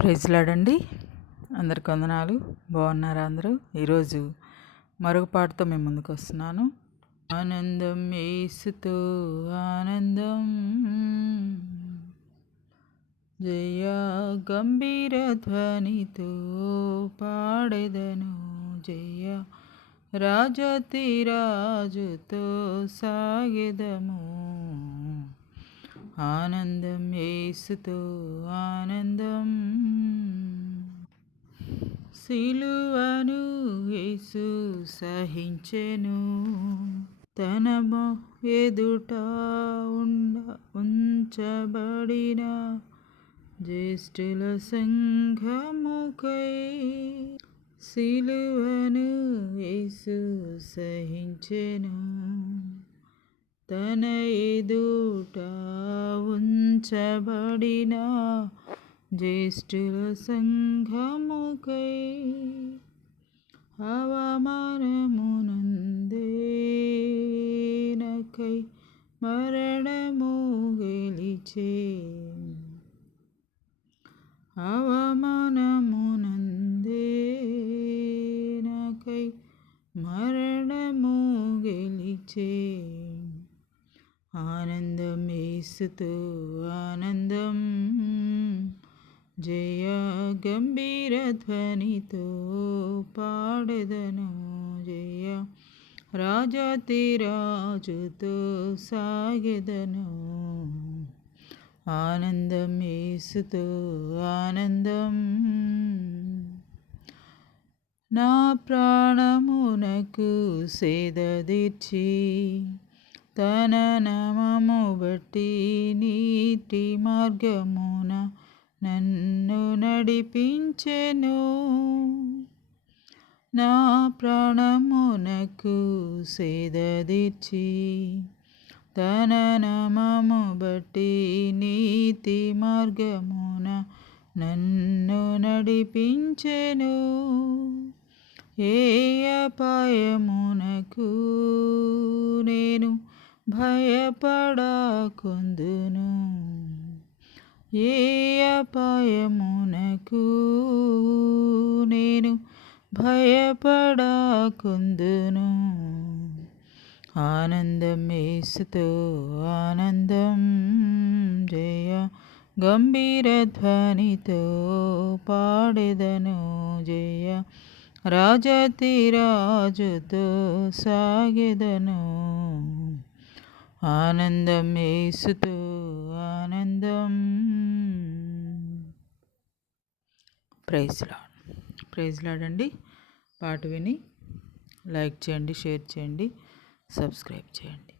Praise lord. అందరికి వందనాలు. బాగున్నారా అందరూ? ఈరోజు మరొక పాటతో మేము ముందుకు వస్తున్నాను. ఆనందం యేసుతో ఆనందం, జయ గంభీర ధ్వనితో పాడెదను, జయ రాజతిరాజుతో సాగెదము. ఆనందం యేసుతో ఆనందం, సిలువను యేసు సహించెను, తన ఎదుట ఉంచబడిన జ్యేష్ఠుల సంఘముకై. సిలువను యేసు సహించెను, తన ఎదుట ఉంచబడిన జ్యేష్ఠుల సంఘముకై. అవమానమునందేనకై మరణము గెలిచే, అవమానమునందేనకై మరణము గెలిచే. ఆనందం యేసుతో ఆనందం, జయ గంభీర ధ్వనితో పాడెదను, జయ రాజతిరాజుతో సాగెదను. ఆనందం యేసుతో ఆనందం, నా ప్రాణమునకు సేద తీర్చి, తన నామము బట్టి నీతి మార్గమున నన్ను నడిపించెను. నా ప్రాణమునకు సేద తీర్చి, తన నామము బట్టి నీతి మార్గమున నన్ను నడిపించెను. ఏ అపాయమునకు నేను భయపడకుందును, ఏ అపాయమునకు నేను భయపడకుందును. ఆనందం యేసుతో ఆనందం, జయ గంభీర ధ్వనితో పాడెదను, జయ రాజతిరాజుతో సాగెదను. ఆనందం యేసుతో ఆనందం. ప్రైజ్ లార్డ్ అండి. పాట విని లైక్ చేయండి, షేర్ చేయండి, సబ్స్క్రైబ్ చేయండి.